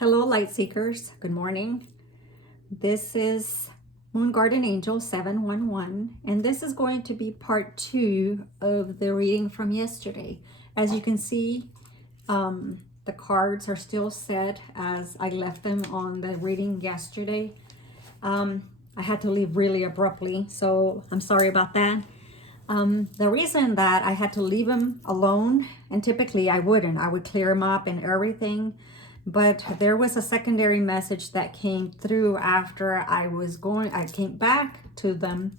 Hello, light seekers. Good morning. This is Moon Garden Angel 711, and this is going to be part 2 of the reading from yesterday. As you can see, the cards are still set as I left them on the reading yesterday. I had to leave really abruptly, so I'm sorry about that. The reason that I had to leave them alone, and typically I wouldn't, I would clear them up and everything, but there was a secondary message that came through after I came back to them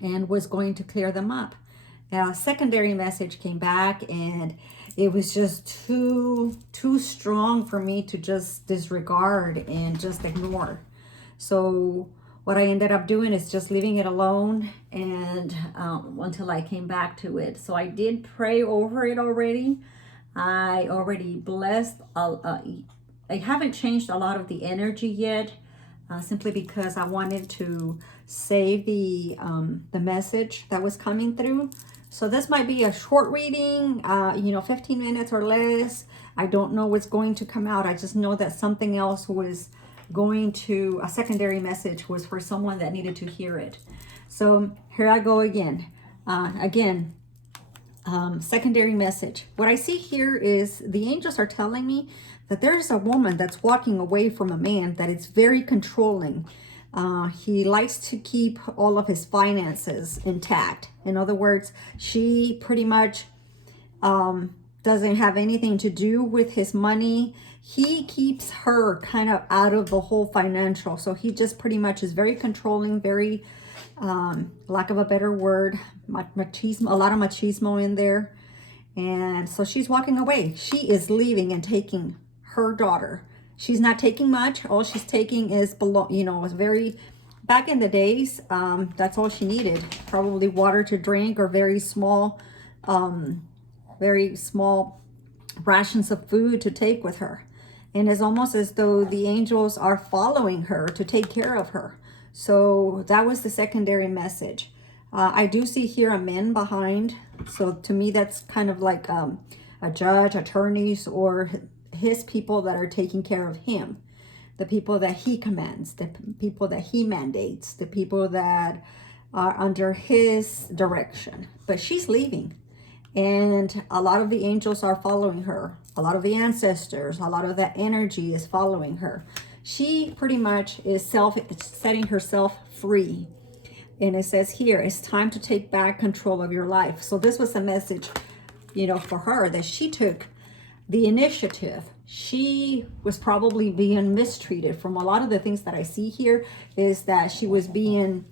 and was going to clear them up. A secondary message came back and it was just too strong for me to just disregard and just ignore. So what I ended up doing is just leaving it alone and until I came back to it. So I did pray over it already. I already blessed. I haven't changed a lot of the energy yet, simply because I wanted to save the message that was coming through. So this might be a short reading, 15 minutes or less. I don't know what's going to come out. I just know that something else was a secondary message was for someone that needed to hear it. So here I go again. Secondary message. What I see here is the angels are telling me that there's a woman that's walking away from a man that is very controlling. He likes to keep all of his finances intact. In other words, she pretty much doesn't have anything to do with his money. He keeps her kind of out of the whole financial. So he just pretty much is very controlling, very lack of a better word, machismo, a lot of machismo in there. And so she's walking away. She is leaving and taking her daughter. She's not taking much. All she's taking is was very, back in the days, that's all she needed. Probably water to drink or very small rations of food to take with her. And it's almost as though the angels are following her to take care of her. So that was the secondary message. I do see here a man behind. So to me, that's kind of like a judge, attorneys, or his people that are taking care of him. The people that he commands, the people that he mandates, the people that are under his direction. But she's leaving. And a lot of the angels are following her. A lot of the ancestors, a lot of that energy is following her. She pretty much is setting herself free. And it says here, it's time to take back control of your life. So this was a message, for her, that she took the initiative. She was probably being mistreated. From a lot of the things that I see here is that she was being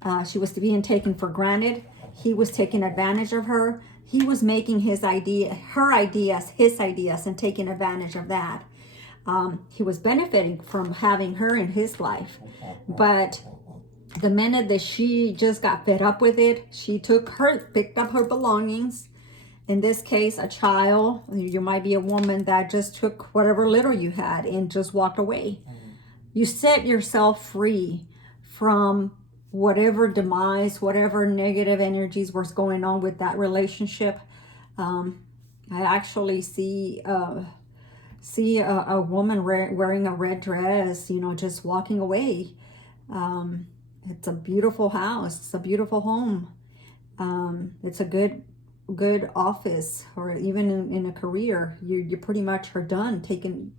taken for granted. He was taking advantage of her. He was making her ideas, his ideas, and taking advantage of that. He was benefiting from having her in his life. But the minute that she just got fed up with it, she picked up her belongings. In this case, a child. You might be a woman that just took whatever little you had and just walked away. You set yourself free from whatever demise, whatever negative energies was going on with that relationship. I actually see a woman wearing a red dress, just walking away. It's a beautiful house. It's a beautiful home. It's a good office, or even in a career. You pretty much are done taking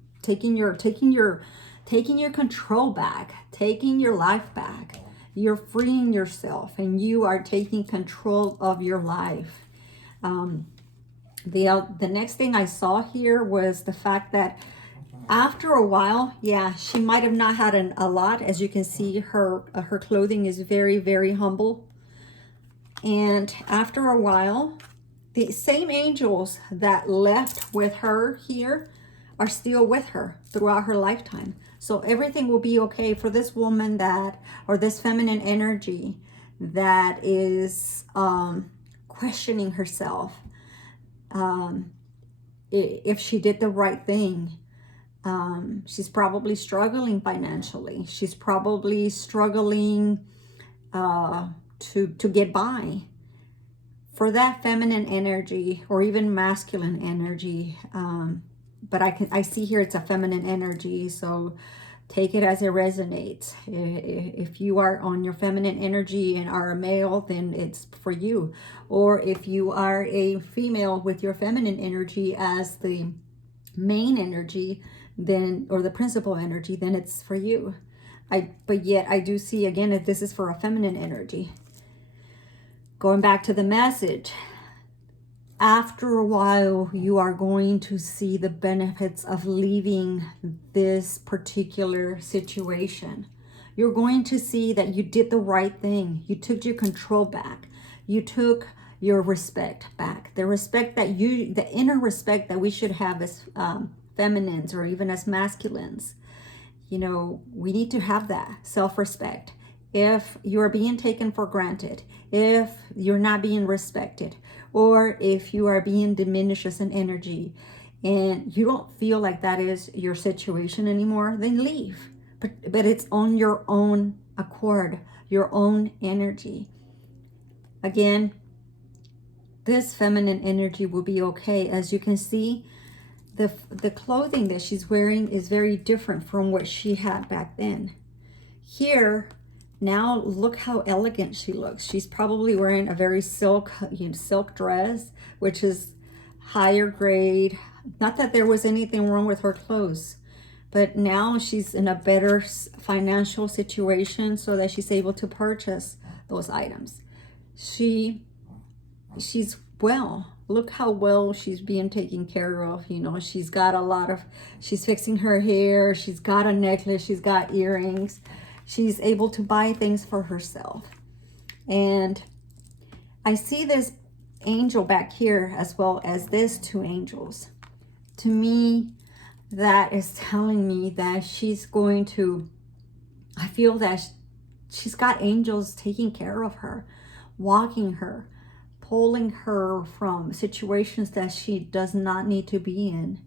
your control back, taking your life back. You're freeing yourself and you are taking control of your life. The next thing I saw here was the fact that after a while, she might have not had a lot. As you can see, her clothing is very, very humble. And after a while, the same angels that left with her here are still with her throughout her lifetime. So everything will be okay for this woman or this feminine energy that is questioning herself. If she did the right thing. She's probably struggling financially. She's probably struggling to get by. For that feminine energy or even masculine energy, but I see here it's a feminine energy, so take it as it resonates. If you are on your feminine energy and are a male, then it's for you. Or if you are a female with your feminine energy as the main energy, then, or the principal energy, then it's for you. But yet I do see again that this is for a feminine energy. Going back to the message, after a while, you are going to see the benefits of leaving this particular situation. You're going to see that you did the right thing. You took your control back. You took your respect back. The respect that the inner respect that we should have as feminines or even as masculines. You know, we need to have that self-respect. If you're being taken for granted, if you're not being respected, or if you are being diminished as an energy and you don't feel like that is your situation anymore, then leave. But it's on your own accord, your own energy. Again, this feminine energy will be okay. As you can see, the clothing that she's wearing is very different from what she had back then. Here, now look how elegant she looks. She's probably wearing a very silk dress, which is higher grade. Not that there was anything wrong with her clothes, but now she's in a better financial situation so that she's able to purchase those items. She's well. Look how well she's being taken care of. You know, she's got she's fixing her hair. She's got a necklace. She's got earrings. She's able to buy things for herself. And I see this angel back here as well as these two angels. To me, that is telling me that she's going to, I feel that she's got angels taking care of her, walking her, pulling her from situations that she does not need to be in.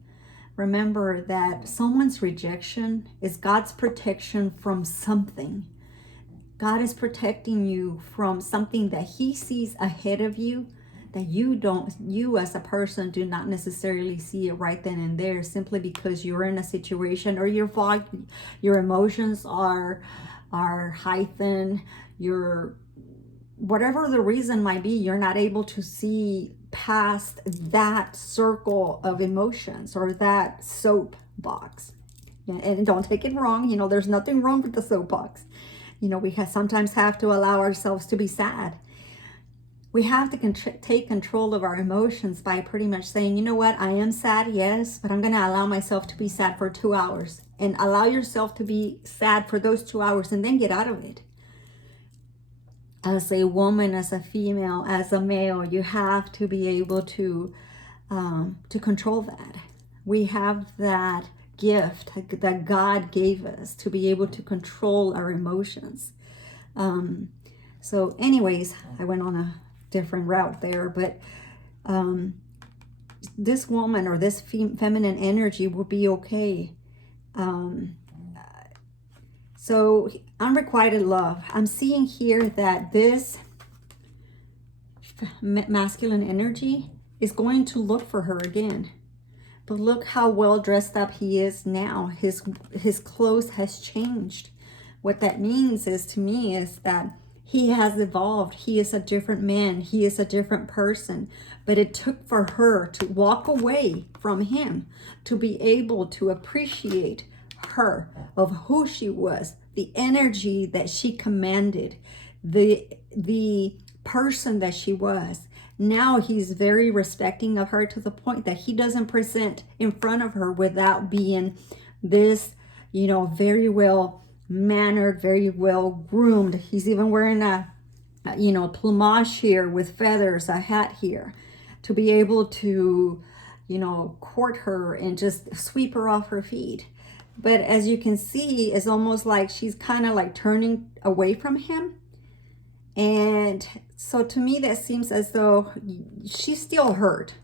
Remember that someone's rejection is God's protection from something. God is protecting you from something that he sees ahead of you that you as a person do not necessarily see it right then and there, simply because you're in a situation or your emotions are heightened, whatever the reason might be, you're not able to see past that circle of emotions or that soapbox. And don't take it wrong, you know, there's nothing wrong with the soapbox. You know, we sometimes have to allow ourselves to be sad. We have to take control of our emotions by pretty much saying, you know what, I am sad, yes, but I'm going to allow myself to be sad for 2 hours. And allow yourself to be sad for those 2 hours and then get out of it. As a woman, as a female, as a male, you have to be able to control that. We have that gift that God gave us to be able to control our emotions. So anyways, I went on a different route there, but this woman or this feminine energy will be okay. So unrequited love. I'm seeing here that this masculine energy is going to look for her again. But look how well dressed up he is now. His clothes has changed. What that means is, to me, is that he has evolved. He is a different man. He is a different person. But it took for her to walk away from him to be able to appreciate her, of who she was, the energy that she commanded, the person that she was. Now he's very respecting of her to the point that he doesn't present in front of her without being this, you know, very well mannered, very well groomed. He's even wearing a plumage here with feathers, a hat here, to be able to, you know, court her and just sweep her off her feet. But as you can see, it's almost like she's kind of like turning away from him. And so to me, that seems as though she's still hurt.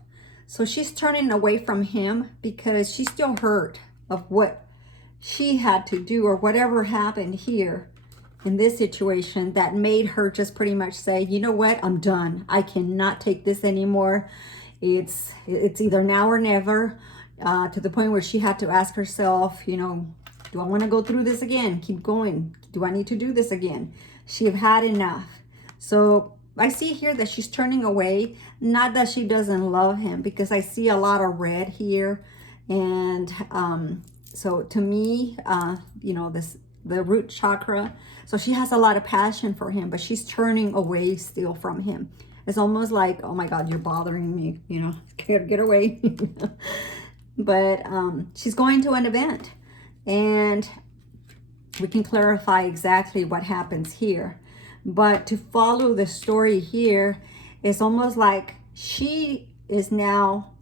So she's turning away from him because she's still hurt of what she had to do or whatever happened here in this situation that made her just pretty much say, you know what, I'm done. I cannot take this anymore. It's either now or never. to the point where she had to ask herself, you know, do I want to go through this again? Keep going. Do I need to do this again? She have had enough. So I see here that she's turning away. Not that she doesn't love him, because I see a lot of red here. And so to me, you know, the root chakra. So she has a lot of passion for him, but she's turning away still from him. It's almost like, oh my God, you're bothering me, you know, get away. But she's going to an event, and we can clarify exactly what happens here. But to follow the story here, it's almost like she is now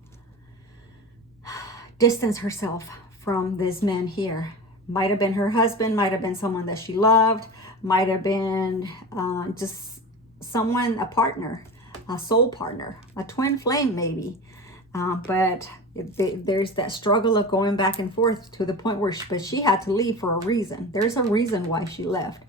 distance herself from this man here. Might have been her husband, might have been someone that she loved, might have been just someone, a partner, a soul partner, a twin flame maybe. But there's that struggle of going back and forth to the point where she had to leave for a reason. There's a reason why she left.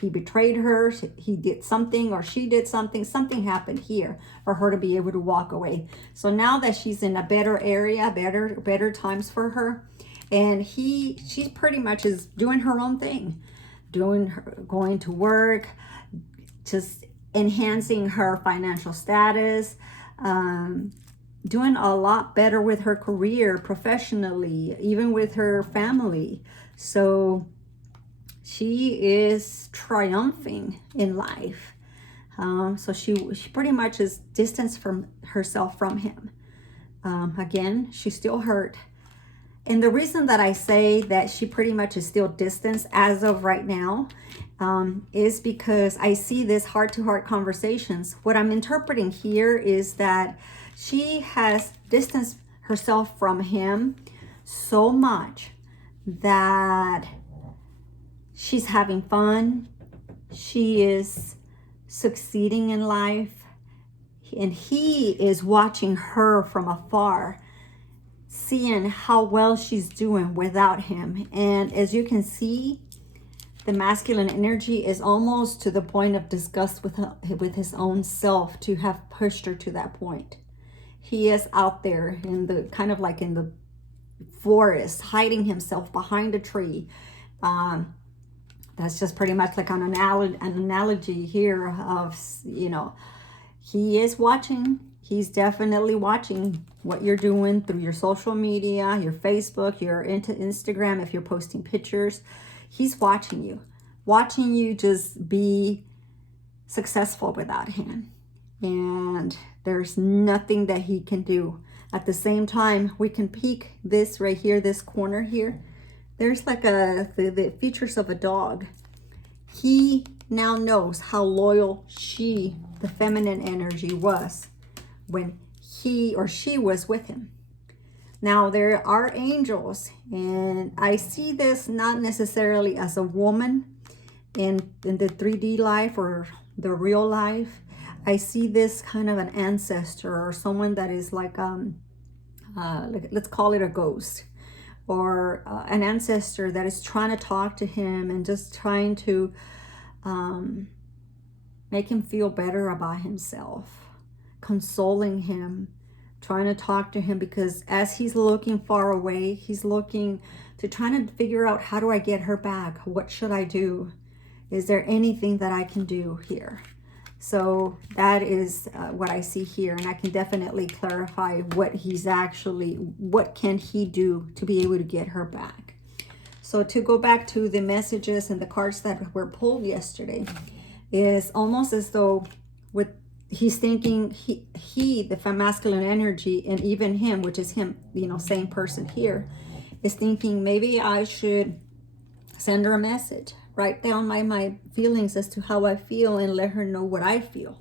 He betrayed her, he did something, or she did something. Something happened here for her to be able to walk away. So now that she's in a better area, better times for her, and she pretty much is doing her own thing, going to work, just enhancing her financial status, doing a lot better with her career, professionally, even with her family. So she is triumphing in life. So she pretty much is distanced from herself from him. Again, she's still hurt. And the reason that I say that she pretty much is still distanced as of right now is because I see this heart-to-heart conversations. What I'm interpreting here is that she has distanced herself from him so much that she's having fun. She is succeeding in life. And he is watching her from afar, seeing how well she's doing without him. And as you can see, the masculine energy is almost to the point of disgust with his own self to have pushed her to that point. He is out there in the kind of like in the forest, hiding himself behind a tree. That's just pretty much like an analogy here of, you know, he is watching. He's definitely watching what you're doing through your social media, your Facebook, your into Instagram, if you're posting pictures. He's watching you just be successful without him. And there's nothing that he can do. At the same time, we can peek this right here, this corner here. There's like the features of a dog. He now knows how loyal she, the feminine energy, was when he or she was with him. Now there are angels, and I see this not necessarily as a woman in the 3D life or the real life. I see this kind of an ancestor or someone that is like let's call it a ghost, or an ancestor that is trying to talk to him and just trying to make him feel better about himself, consoling him, trying to talk to him, because as he's looking far away, he's looking to trying to figure out, how do I get her back? What should I do? Is there anything that I can do here? So that is what I see here, and I can definitely clarify what can he do to be able to get her back. So to go back to the messages and the cards that were pulled yesterday, is almost as though he's thinking, the masculine energy, and even him, which is him, you know, same person here, is thinking, maybe I should send her a message, write down my feelings as to how I feel, and let her know what I feel.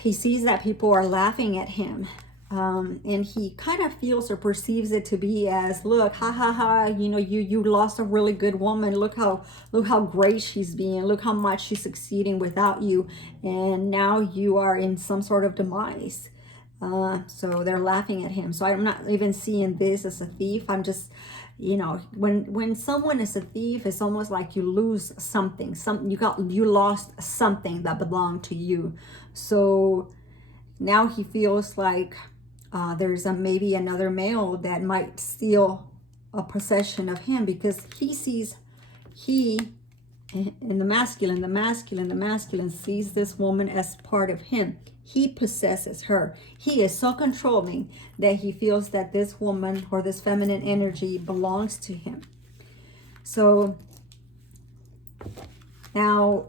He sees that people are laughing at him, and he kind of feels or perceives it to be as, look, ha ha ha, you know, you lost a really good woman. Look how great she's being. Look how much she's succeeding without you, and now you are in some sort of demise. So they're laughing at him. So I'm not even seeing this as a thief. I'm just, you know, when someone is a thief, it's almost like you lose something. You lost something that belonged to you. So now he feels like there's maybe another male that might steal a possession of him, because he sees, he in the masculine sees this woman as part of him. He possesses her. He is so controlling that he feels that this woman or this feminine energy belongs to him. So now,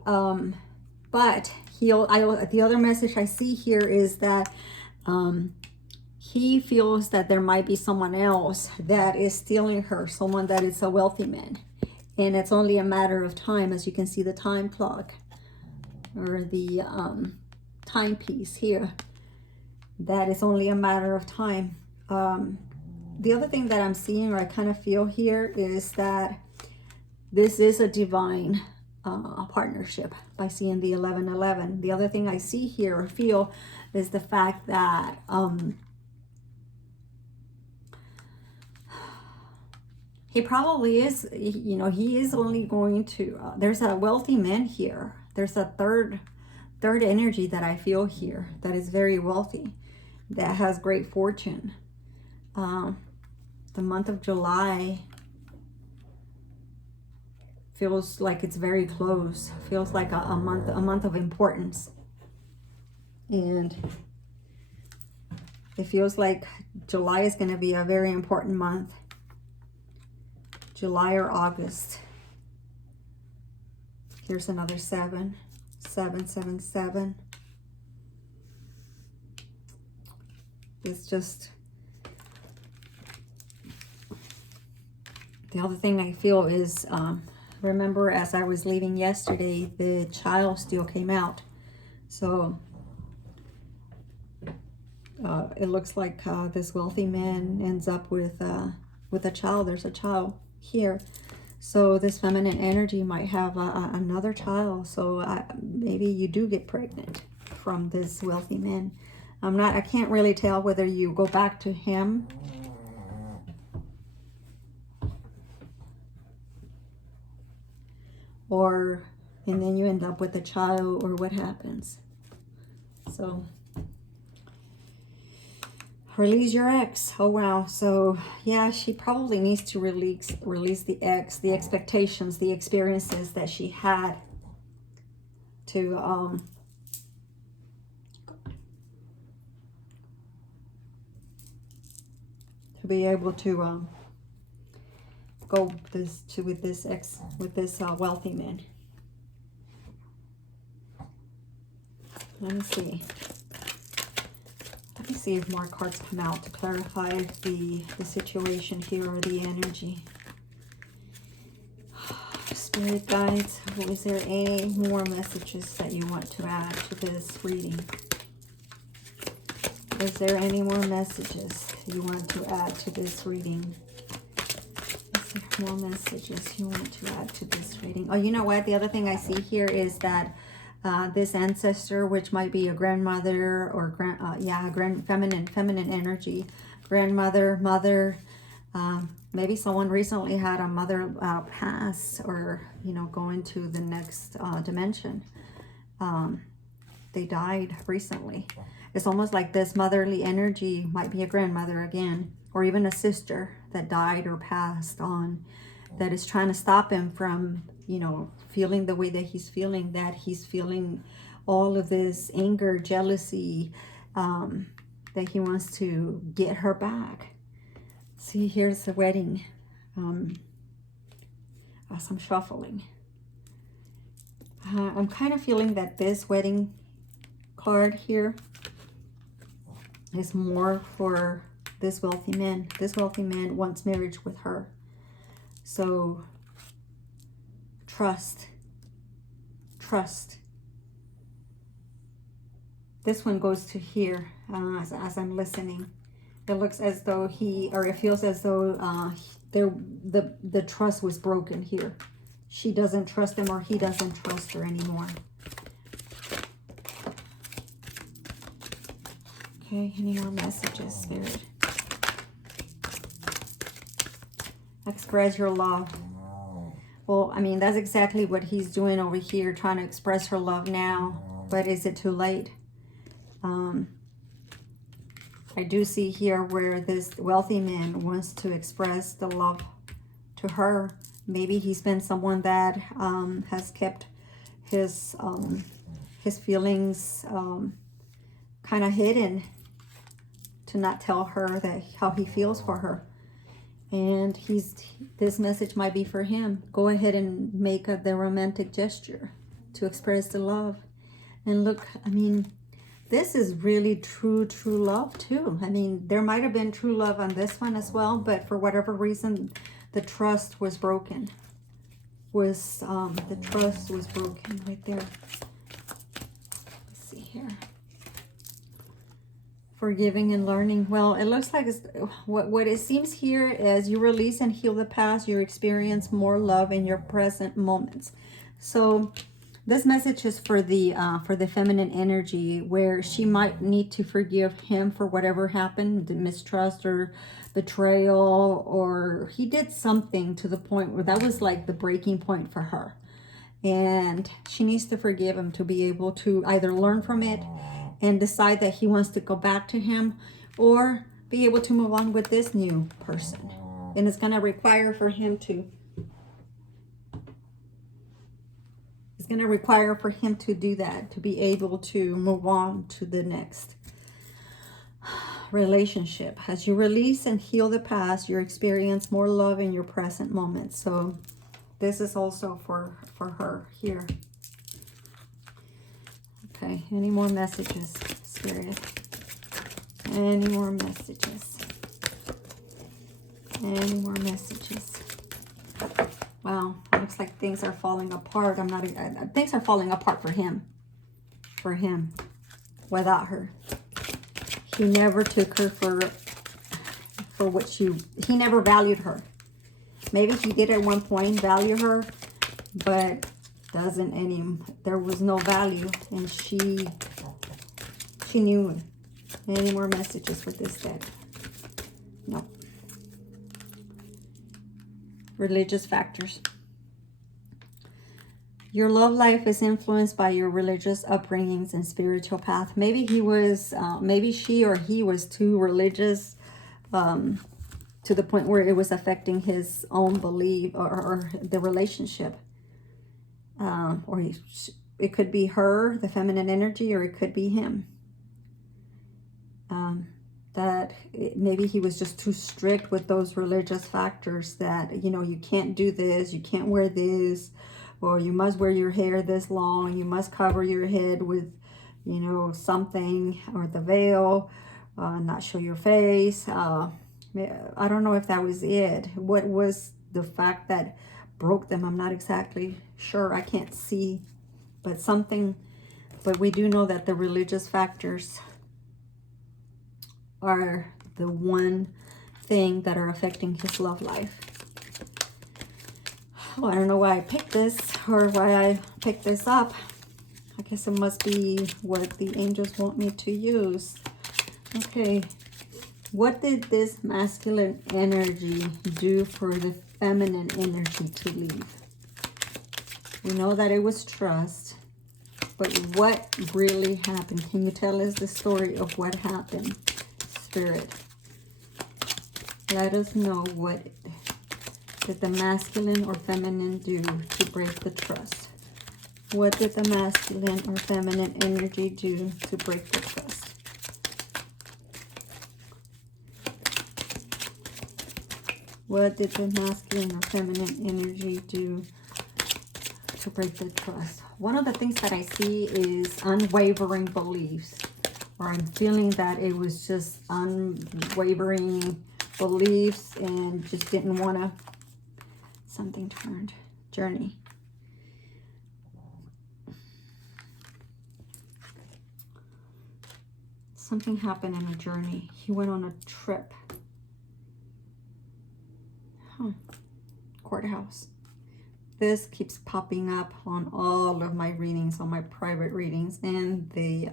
but the other message I see here is that he feels that there might be someone else that is stealing her, someone that is a wealthy man. And it's only a matter of time, as you can see the time clock or the timepiece here. That is only a matter of time. The other thing that I'm seeing, or I kind of feel here, is that this is a divine partnership by seeing the 1111. The other thing I see here or feel is the fact that he probably is, you know, he is only going to, there's a wealthy man here. There's a third energy that I feel here that is very wealthy, that has great fortune. The month of July feels like it's very close. Feels like a month of importance. And it feels like July is going to be a very important month. July or August. Here's another 7. 777. It's just, the other thing I feel is, remember as I was leaving yesterday, the child still came out. So it looks like this wealthy man ends up with a child. There's a child here. So this feminine energy might have another child. So maybe you do get pregnant from this wealthy man. I can't really tell whether you go back to him and then you end up with a child, or what happens. So release your ex. Oh wow. So yeah, she probably needs to release the ex, the expectations, the experiences that she had to be able to go with this wealthy man. Let me see. Let me see if more cards come out to clarify the situation here, or the energy. Spirit guides, is there any more messages that you want to add to this reading? Is there any more messages you want to add to this reading? Is there more messages you want to add to this reading? Oh, you know what? The other thing I see here is that this ancestor, which might be a grandmother or feminine energy, grandmother, mother, maybe someone recently had a mother pass, or go into the next dimension. They died recently. It's almost like this motherly energy might be a grandmother again, or even a sister that died or passed on, that is trying to stop him from feeling the way that he's feeling all of this anger, jealousy, that he wants to get her back. See, here's the wedding. As I'm shuffling, I'm kind of feeling that this wedding card here is more for this wealthy man. This wealthy man wants marriage with her. So trust. This one goes to here as I'm listening. It looks as though it feels as though the trust was broken here. She doesn't trust him, or he doesn't trust her anymore. Okay, any more messages, Spirit? Express your love. Well, I mean, that's exactly what he's doing over here, trying to express her love now. But is it too late? I do see here where this wealthy man wants to express the love to her. Maybe he's been someone that has kept his feelings kind of hidden, to not tell her that how he feels for her. And this message might be for him. Go ahead and make the romantic gesture to express the love. And look, I mean, this is really true love too. I mean, there might have been true love on this one as well, but for whatever reason, the trust was broken. The trust was broken right there. Let's see here. Forgiving and learning. Well, it looks like what it seems here is you release and heal the past. You experience more love in your present moments. So this message is for the feminine energy, where she might need to forgive him for whatever happened, the mistrust or betrayal, or he did something to the point where that was like the breaking point for her. And she needs to forgive him to be able to either learn from it and decide that he wants to go back to him, or be able to move on with this new person. And it's going to require for him to do that, to be able to move on to the next relationship. As you release and heal the past, you experience more love in your present moment. So this is also for her here. Okay, any more messages, Spirit? Any more messages? Any more messages? Wow, it looks like things are falling apart. Things are falling apart for him. For him, without her. He never took her for what he never valued her. Maybe he did at one point value her, but doesn't anymore. There was no value, and she knew it. Any more messages for this deck? No. Religious factors. Your love life is influenced by your religious upbringings and spiritual path. Maybe maybe she or he was too religious to the point where it was affecting his own belief or the relationship. Or it could be her, the feminine energy, or it could be him. Maybe he was just too strict with those religious factors that, you can't do this, you can't wear this, or you must wear your hair this long, you must cover your head with, something, or the veil, not show your face. I don't know if that was it. What was the fact that broke them? I'm not exactly sure. I can't see, but we do know that the religious factors are the one thing that are affecting his love life. Oh, I don't know why I picked this, or why I picked this up. I guess it must be what the angels want me to use. Okay, what did this masculine energy do for the feminine energy to leave? We know that it was trust, but what really happened? Can you tell us the story of what happened, Spirit? Let us know, what did the masculine or feminine do to break the trust? What did the masculine or feminine energy do to break the trust? What did the masculine or feminine energy do to break the trust? One of the things that I see is unwavering beliefs, or I'm feeling that it was just unwavering beliefs and just didn't want to, something turned, journey. Something happened in a journey. He went on a trip. Courthouse. This keeps popping up on all of my readings, on my private readings, and the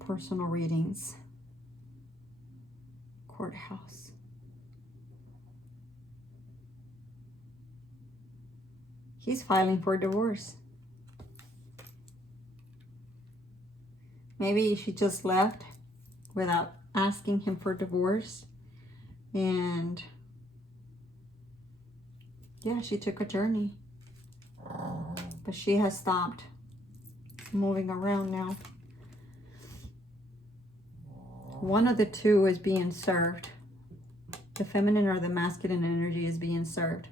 personal readings. Courthouse. He's filing for divorce. Maybe she just left without asking him for divorce. And yeah, she took a journey. But she has stopped moving around now. One of the two is being served. The feminine or the masculine energy is being served.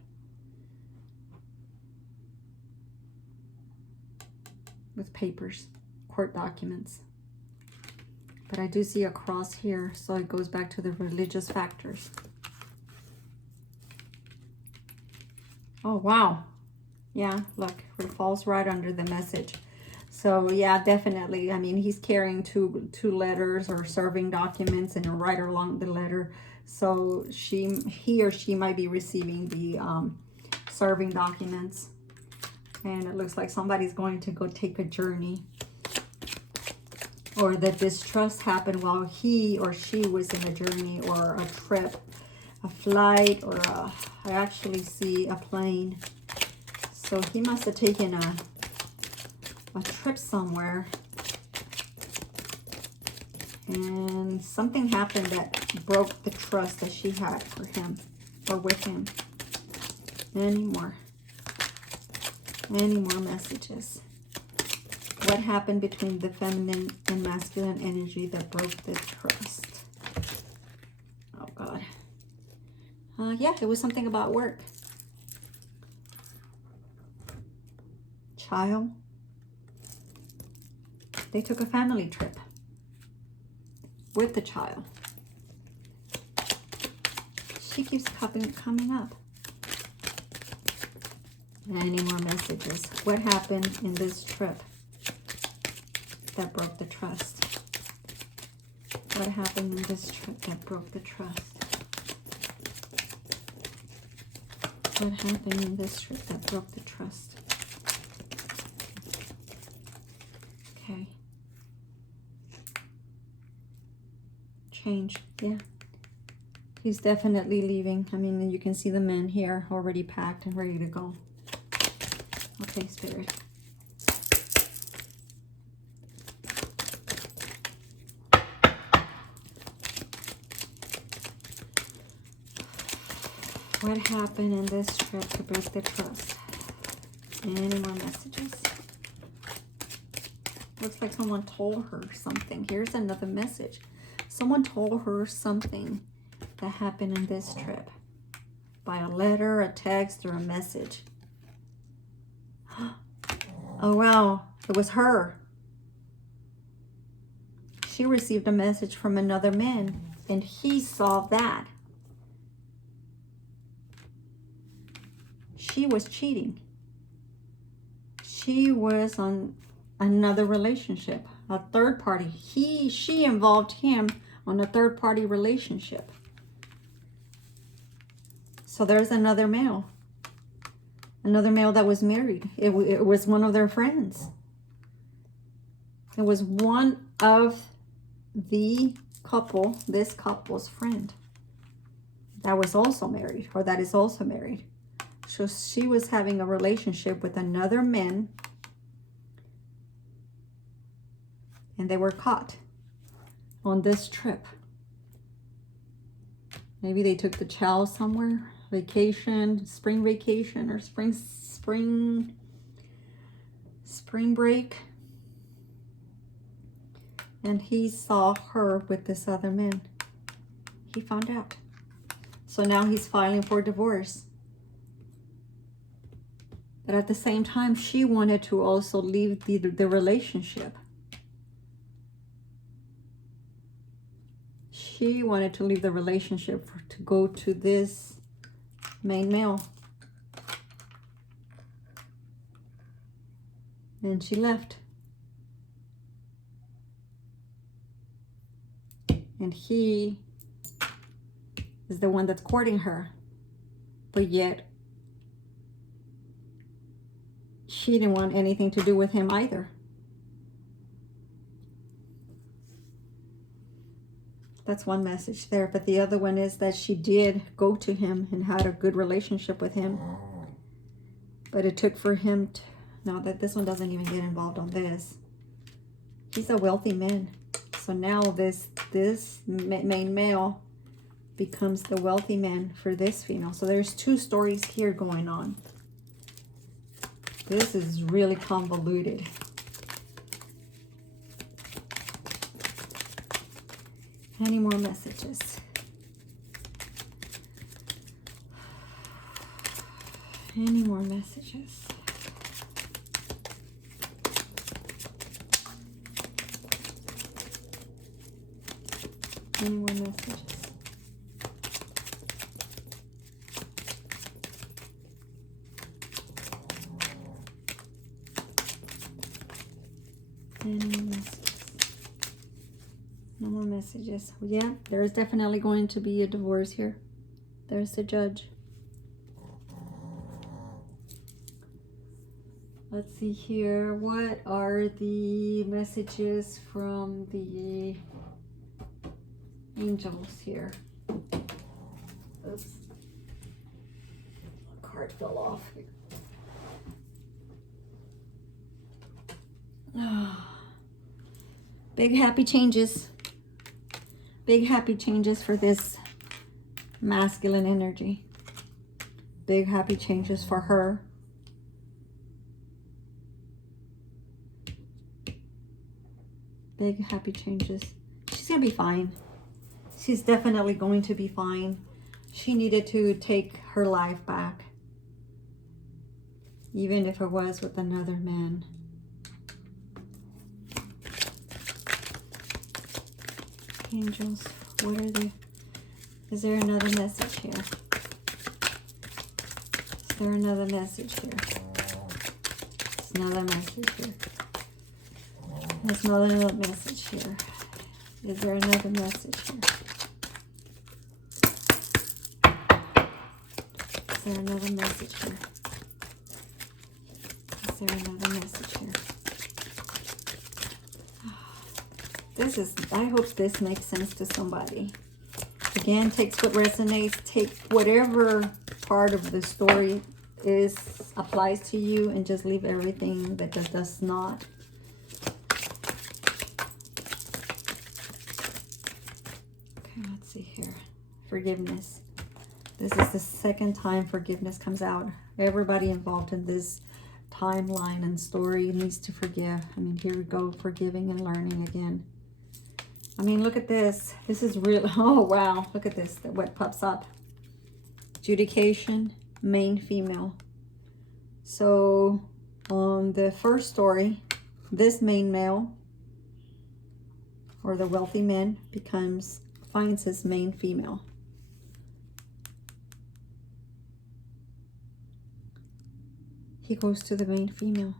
With papers, court documents. But I do see a cross here, so it goes back to the religious factors. Oh, wow. Yeah, look, it falls right under the message. So yeah, definitely. I mean, he's carrying two letters or serving documents, and right along the letter. So he or she might be receiving the serving documents. And it looks like somebody's going to go take a journey. Or that distrust happened while he or she was in a journey or a trip, a flight, or I actually see a plane. So he must have taken a trip somewhere. And something happened that broke the trust that she had for him or with him. Any more messages? What happened between the feminine and masculine energy that broke the trust? Oh, God. Yeah, it was something about work. Child. They took a family trip with the child. She keeps coming up. Any more messages? What happened in this trip that broke the trust? What happened in this trip that broke the trust? What happened in this trip that broke the trust? Okay. Change. Yeah. He's definitely leaving. I mean, you can see the men here already packed and ready to go. Okay, Spirit. What happened in this trip to break the trust? Any more messages? Looks like someone told her something. Here's another message. Someone told her something that happened in this trip. By a letter, a text, or a message. Oh, wow. It was her. She received a message from another man, and he saw that. She was cheating. She was on another relationship, a third party. She involved him on a third party relationship. So there's another male that was married. It was one of their friends. It was one of the couple, this couple's friend, that was also married, or that is also married. So she was having a relationship with another man, and they were caught on this trip. Maybe they took the child somewhere, vacation, spring vacation, or spring break. And he saw her with this other man. He found out. So now he's filing for divorce. But at the same time, she wanted to also leave the relationship. She wanted to leave the relationship to go to this main male. And she left. And he is the one that's courting her. But yet, she didn't want anything to do with him either. That's one message there. But the other one is that she did go to him and had a good relationship with him. But it took for him to... Now that this one doesn't even get involved on this. He's a wealthy man. So now this main male becomes the wealthy man for this female. So there's two stories here going on. This is really convoluted. Any more messages? Any more messages? Any more messages? Any more messages? No more messages. Yeah, there's definitely going to be a divorce here. There's the judge. Let's see here. What are the messages from the angels here? Oops. A card fell off. Big happy changes. Big happy changes for this masculine energy. Big happy changes for her. Big happy changes. She's gonna be fine. She's definitely going to be fine. She needed to take her life back, even if it was with another man. Angels, what are they? Is there another message here? Is there another message here? There's another message here. There's another message here. Is there another message here? Is there another message here? Is there another message here? I hope this makes sense to somebody. Again, take what resonates, take whatever part of the story applies to you, and just leave everything that does not. Okay, let's see here. Forgiveness. This is the second time forgiveness comes out. Everybody involved in this timeline and story needs to forgive. I mean, here we go, forgiving and learning again. I mean, look at this. This is real. Oh, wow. Look at this. What pops up. Adjudication, main female. So, on the first story, this main male, or the wealthy man, finds his main female. He goes to the main female.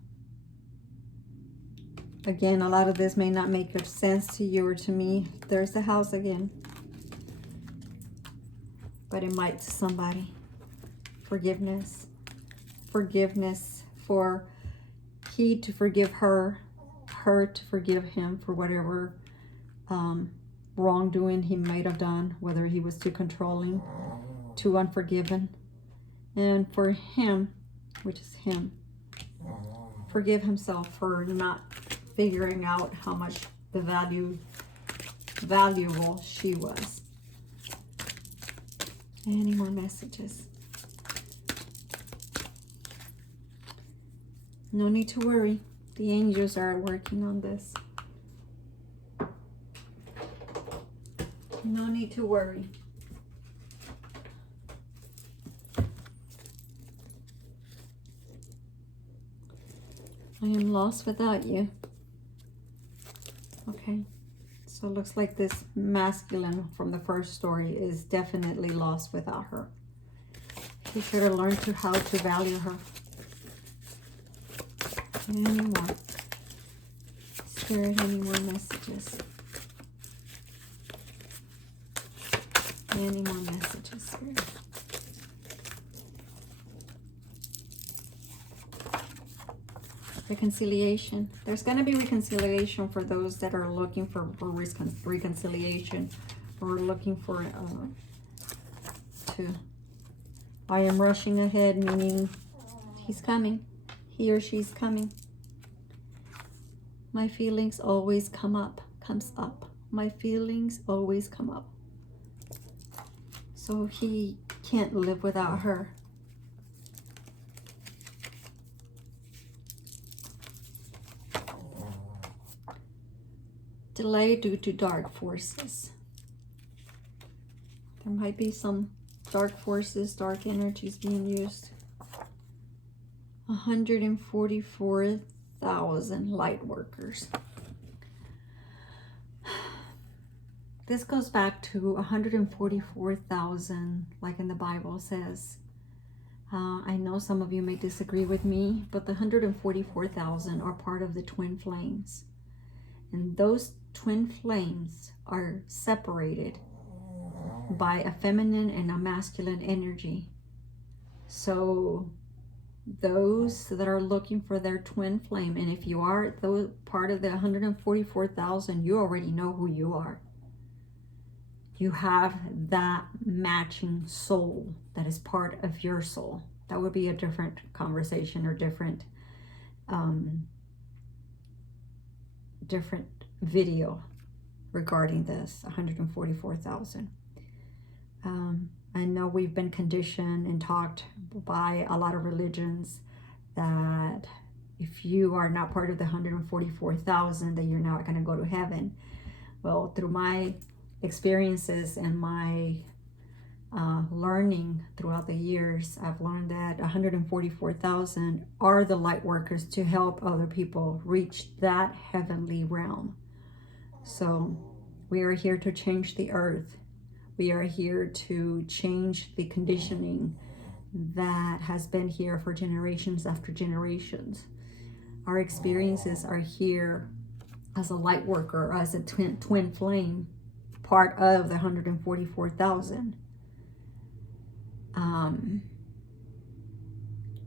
Again, a lot of this may not make sense to you or to me. There's the house again. But it might to somebody. Forgiveness. Forgiveness for he to forgive her. Her to forgive him for whatever wrongdoing he might have done. Whether he was too controlling, too unforgiven. And for him, which is him, forgive himself for not figuring out how much valuable she was. Any more messages? No need to worry. The angels are working on this. No need to worry. I am lost without you. Okay, so it looks like this masculine from the first story is definitely lost without her. He should have learned how to value her. Any more? Spirit, any more messages? Any more messages, Spirit? Reconciliation. There's going to be reconciliation for those that are looking for reconciliation, or looking for I am rushing ahead, meaning he's coming. He or she's coming. My feelings always comes up. My feelings always come up. So he can't live without her. Delay due to dark forces. There might be some dark forces, dark energies being used. 144,000 light workers. This goes back to 144,000, like in the Bible says. I know some of you may disagree with me, but the 144,000 are part of the twin flames. And those twin flames are separated by a feminine and a masculine energy. So those that are looking for their twin flame, and if you are part of the 144,000, you already know who you are. You have that matching soul that is part of your soul. That would be a different conversation or different video regarding this 144,000. I know we've been conditioned and taught by a lot of religions that if you are not part of the 144,000, that you're not going to go to heaven. Well, through my experiences and my learning throughout the years, I've learned that 144,000 are the light workers to help other people reach that heavenly realm. So we are here to change the earth. We are here to change the conditioning that has been here for generations after generations. Our experiences are here as a light worker, as a twin flame, part of the 144,000.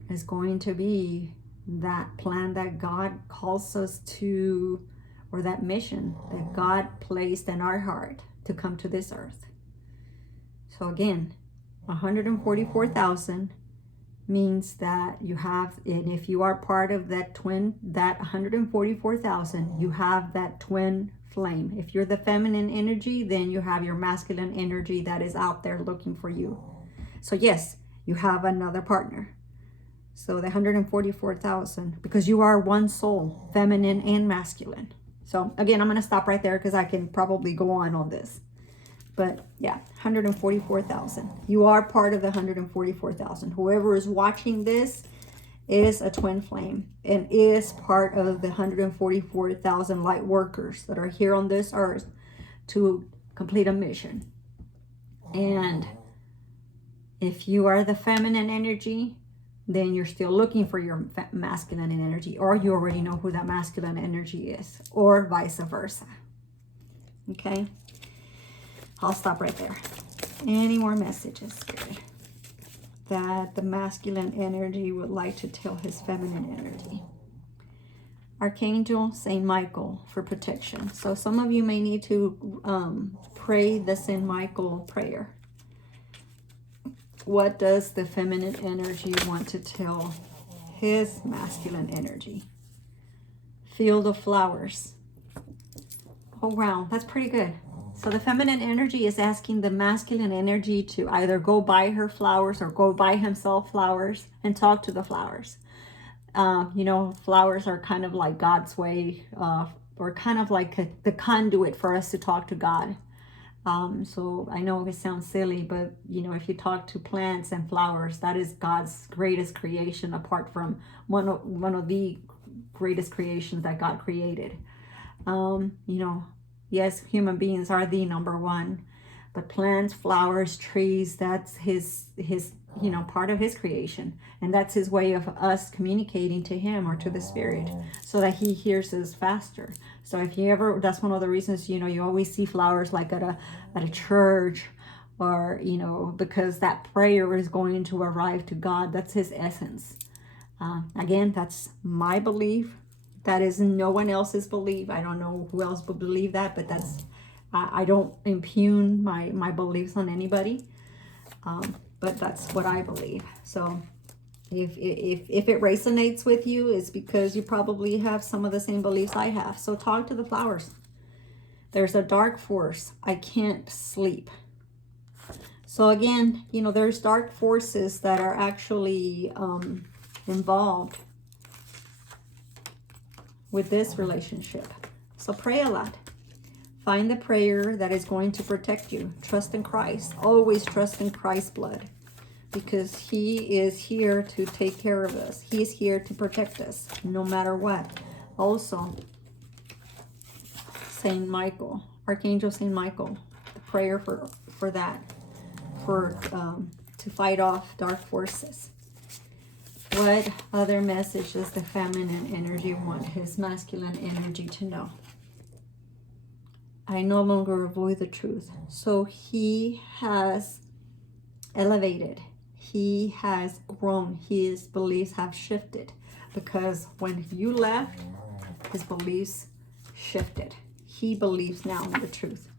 Is going to be that plan that God calls us to, or that mission that God placed in our heart to come to this earth. So again, 144,000 means that you have, and if you are part of that 144,000, you have that twin flame. If you're the feminine energy, then you have your masculine energy that is out there looking for you. So yes, you have another partner. So the 144,000, because you are one soul, feminine and masculine. So again, I'm going to stop right there because I can probably go on this. But yeah, 144,000. You are part of the 144,000. Whoever is watching this is a twin flame and is part of the 144,000 light workers that are here on this earth to complete a mission. And if you are the feminine energy, then you're still looking for your masculine energy, or you already know who that masculine energy is, or vice versa. Okay? I'll stop right there. Any more messages, Spirit, that the masculine energy would like to tell his feminine energy? Archangel Saint Michael for protection. So some of you may need to pray the Saint Michael prayer. What does the feminine energy want to tell his masculine energy? Field of flowers. Oh, wow. That's pretty good. So the feminine energy is asking the masculine energy to either go buy her flowers or go buy himself flowers and talk to the flowers. Flowers are kind of like God's way, or kind of like the conduit for us to talk to God. So I know it sounds silly, but if you talk to plants and flowers, that is God's greatest creation, apart from one of the greatest creations that God created. Yes, human beings are the number one, but plants, flowers, trees, that's his part of his creation. And that's his way of us communicating to him or to the spirit so that he hears us faster. So if you ever, that's one of the reasons, you always see flowers like at a church, or, because that prayer is going to arrive to God. That's his essence. Again, that's my belief. That is no one else's belief. I don't know who else would believe that, but that's, I don't impugn my beliefs on anybody. But that's what I believe. So If it resonates with you, it's because you probably have some of the same beliefs I have. So talk to the flowers. There's a dark force. I can't sleep. So again, you know, there's dark forces that are actually involved with this relationship. So pray a lot. Find the prayer that is going to protect you. Trust in Christ. Always trust in Christ's blood, because he is here to take care of us. He's here to protect us no matter what. Also, Saint Michael, Archangel Saint Michael, the prayer for that, to fight off dark forces. What other message does the feminine energy want his masculine energy to know? I no longer avoid the truth. So he has elevated. He has grown. His beliefs have shifted, because when you left, his beliefs shifted. He believes now in the truth.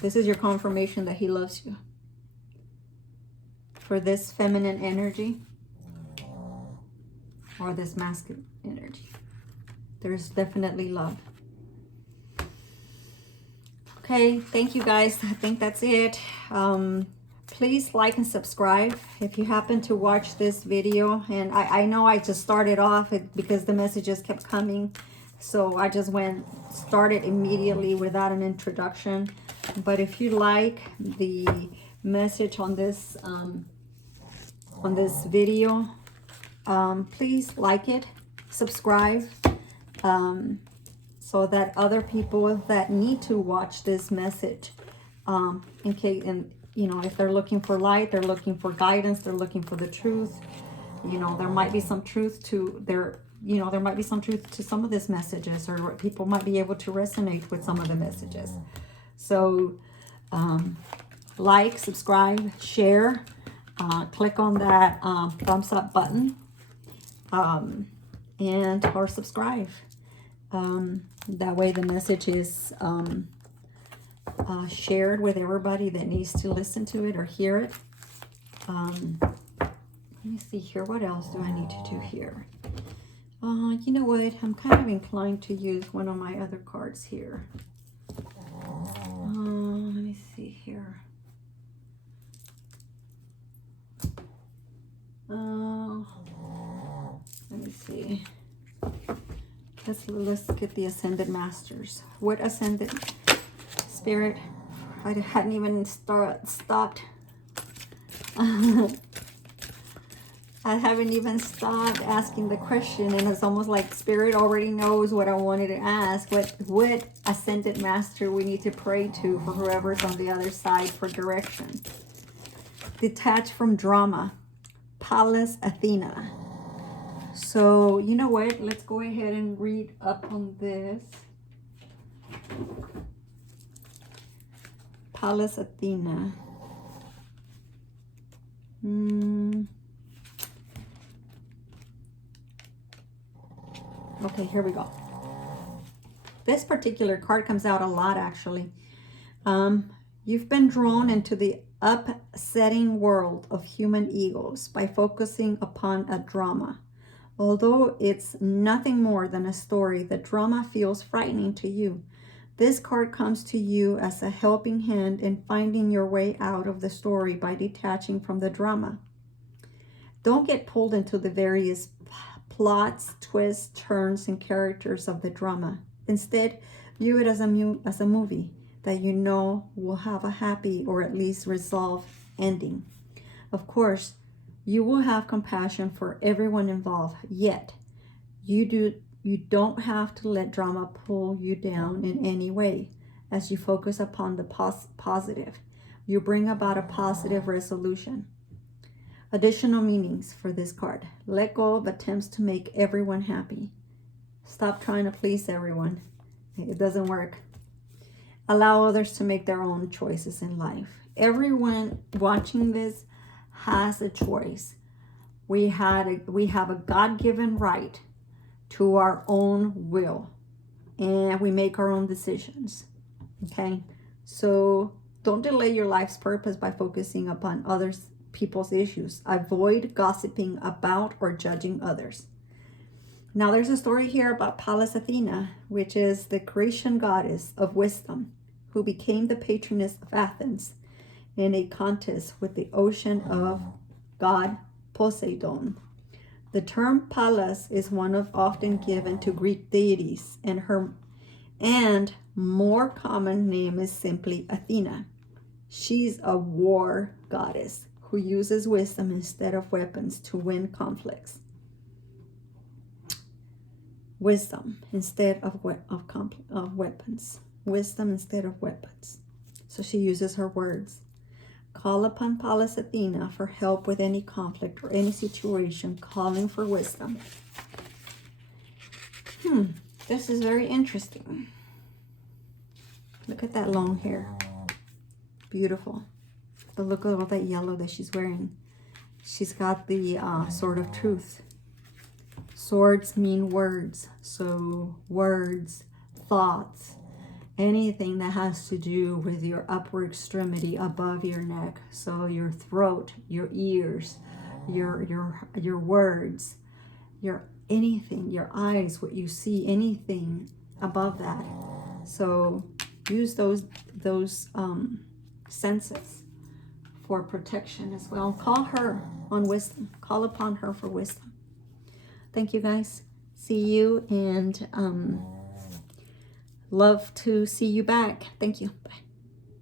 This is your confirmation that he loves you. For this feminine energy or this masculine energy, there's definitely love. Okay, thank you guys. I think that's it. Please like and subscribe if you happen to watch this video. And I know I just started off because the messages kept coming. So I just started immediately without an introduction. But if you like the message on this video, please like it, subscribe, so that other people that need to watch this message, in case, and you know, if they're looking for light, they're looking for guidance, they're looking for the truth. You know, there might be some truth to there might be some truth to some of these messages, or people might be able to resonate with some of the messages. So like, subscribe, share, click on that thumbs up button, and or subscribe. That way the message is shared with everybody that needs to listen to it or hear it. Let me see here. What else do I need to do here? You know what? I'm kind of inclined to use one of my other cards here. Let me see here. Let me see. Let's get the Ascended Masters. What Ascended Spirit? I hadn't even stopped. I haven't even stopped asking the question, and it's almost like Spirit already knows what I wanted to ask. What Ascended Master we need to pray to for whoever's on the other side for direction. Detach from drama. Pallas Athena. So, you know what? Let's go ahead and read up on this. Pallas Athena. Okay, here we go. This particular card comes out a lot, actually. You've been drawn into the upsetting world of human egos by focusing upon a drama. Although it's nothing more than a story, the drama feels frightening to you. This card comes to you as a helping hand in finding your way out of the story by detaching from the drama. Don't get pulled into the various plots, twists, turns, and characters of the drama. Instead, view it as a movie that you know will have a happy or at least resolved ending. Of course, you will have compassion for everyone involved, yet you don't have to let drama pull you down in any way. As you focus upon the positive, you bring about a positive resolution. Additional meanings for this card. Let go of attempts to make everyone happy. Stop trying to please everyone. It doesn't work. Allow others to make their own choices in life. Everyone watching this has a choice. We have a God-given right to our own will, and we make our own decisions. Okay, so don't delay your life's purpose by focusing upon others people's issues. Avoid gossiping about or judging others. Now there's a story here about Pallas Athena, which is the Grecian goddess of wisdom, who became the patroness of Athens in a contest with the ocean of god Poseidon. The term Pallas is one of often given to Greek deities, and her more common name is simply Athena. She's a war goddess who uses wisdom instead of weapons to win conflicts. Wisdom instead of weapons. Wisdom instead of weapons. So she uses her words. Call upon Pallas Athena for help with any conflict or any situation, calling for wisdom. This is very interesting. Look at that long hair. Beautiful. But look at all that yellow that she's wearing. She's got the sword of truth. Swords mean words. So words, thoughts, anything that has to do with your upper extremity above your neck. So your throat, your ears, your words, your anything, your eyes, what you see, anything above that. So use those senses for protection as well. Call her on wisdom. Call upon her for wisdom. Thank you, guys. See you, and love to see you back. Thank you. Bye.